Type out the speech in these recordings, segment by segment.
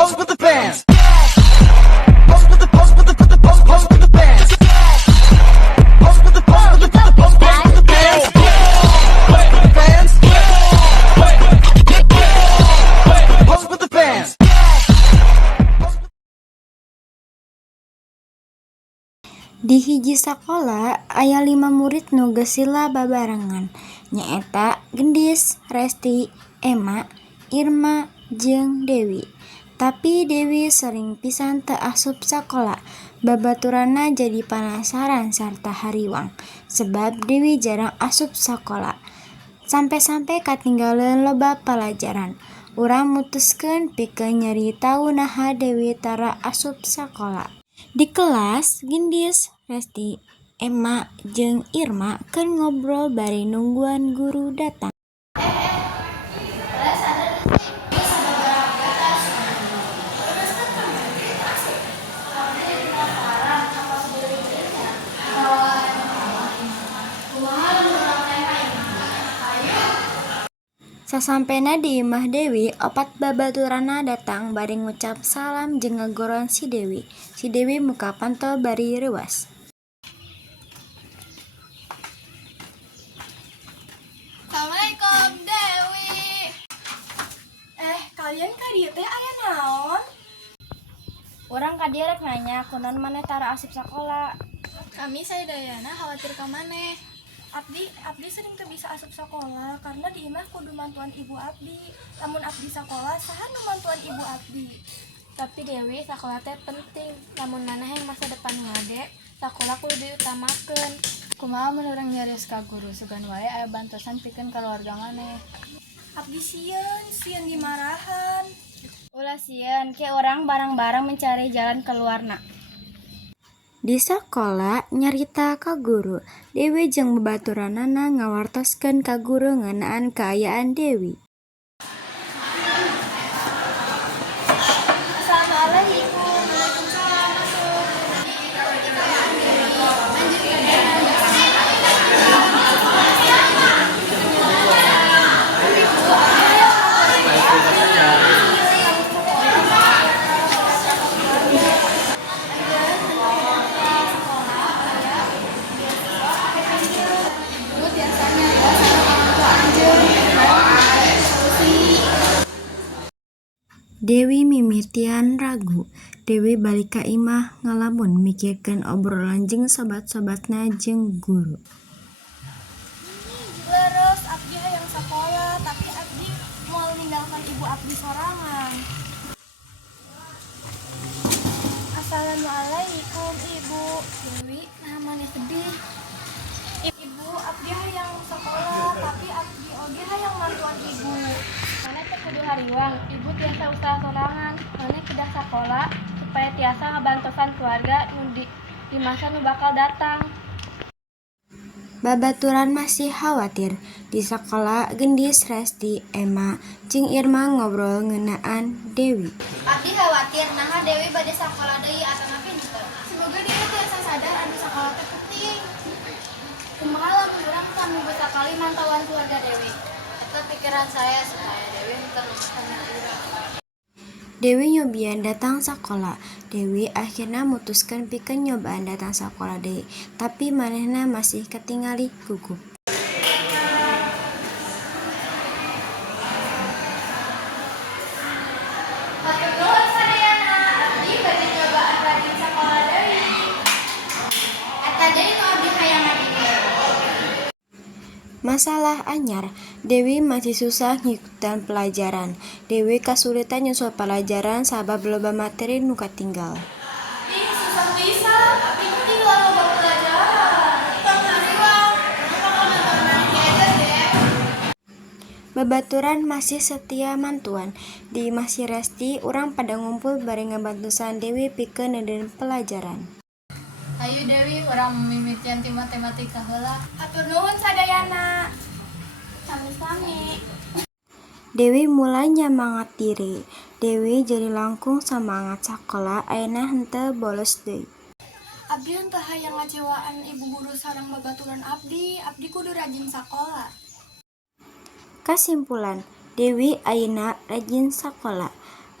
pose with the bands. Pose with the pose with the pose with the bands. Pose with the pose with the pose with the bands. Pose with the bands. Pose with the bands. Di hiji sakola aya 5 murid nu geus sila babarengan, nyaeta Gendis, Resti, Emma, Irma, jeung Dewi. Tapi Dewi sering pisan teu asup sakola. Babaturanna jadi penasaran sarta hariwang, sebab Dewi jarang asup sakola. Sampe-sampe katinggaleun loba pelajaran. Urang mutuskeun pikeun nyari tau naha Dewi tara asup sakola. Di kelas, Gendis, Resti, Emma, jeung Irma keur ngobrol bari nungguan guru datang. Sasampena di imah Dewi, opat babaturanna datang bari ngucap salam jeung ngagoron si Dewi. Si Dewi muka panto bari reuwas. Assalamualaikum Dewi. Kalian ka dieu teh aya naon? Urang ka dieu rek nanya kunaon maneh tara asup sakola. Kami sadayana khawatir ka maneh. Abdi sering teu bisa asup sakola karena di imah kudu mantuan ibu abdi. Lamun abdi sakola saha nu mantuan ibu abdi? Tapi Dewi, sakola teh penting. Lamun maneh yang masa depan ngade, sakola kudu diutamakeun. Kumaha mun urang nyarios ka guru sugan wae aya bantosan pikeun keluarga maneh. Abdi sieun dimarahan. Ulah sieun ke orang bareng-bareng mencari jalan keluarna. Di sakola nyarita ka guru, Dewi jeung babaturanana ngawartoskeun ka guru ngeunaan kaayaan Dewi. Assalamualaikum. Waalaikumsalam. Dewi mimitian ragu. Dewi balik ka imah ngalamun mikirkeun obrolan jeung sobat-sobatna jeung guru. Leres abdi hayang sakola, tapi abdi moal ninggalkan ibu abdi sorangan. Assalamualaikum Ibu. Dewi, nah maneh sedih. Ibu abdi hayang sakola, tapi abdi oge hayang mantuan ibu. Maneh teh kudu hariwang, ibu tiasa usaha sorangan. Maneh kedah sakola supaya tiasa ngabantosan keluarga nu di masa nu bakal datang. Babaturan masih khawatir. Di sekolah, Gendis, Resti, Emma, jeung Irma ngobrol ngeunaan Dewi. Abdi khawatir naha Dewi bade sakola deui atawa pinter. Semoga dia tiasa sadar anu sakola teh penting. Kumaha lamun urang saminggu sakali mantauan keluarga Dewi. Eta pikiran saya supaya Dewi teu ngomongkeun urang. Dewi nyobian datang sakola. Dewi akhirna mutuskeun pikeun nyobaan datang sakola deui, tapi manehna masih katingali gugup. Hatur nuhun sadayana, abdi bade nyobaan rajin sakola deui. Eta deui nu abdi hayang ngadenge. Masalah anyar, Dewi masih susah ngikutan pelajaran. Dewi kasulitan nyusul pelajaran sabab loba materi nu katinggal. Susah pisan, abdi ketinggalan loba pelajaran. Tong hariwang, bakal mantuan kiajar deh. Babaturan masih setia mantuan. Di imah si Resti, urang pada ngumpul bari ngabantusan Dewi pikeun neudeun pelajaran. Ayo Dewi, urang mimitian ti matematika heula. Hatur nuhun sadayana. Sami-sami. Dewi mulai nyamangat diri. Dewi jadi langkung samangat sakola, ayeuna henteu bolos deui. Abdi henteu hayang ngacewaan ibu guru sareng babaturan abdi kudu rajin sakola. Kasimpulan, Dewi ayeuna rajin sakola.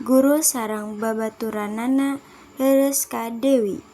Guru sareng babaturanana leres ka Dewi.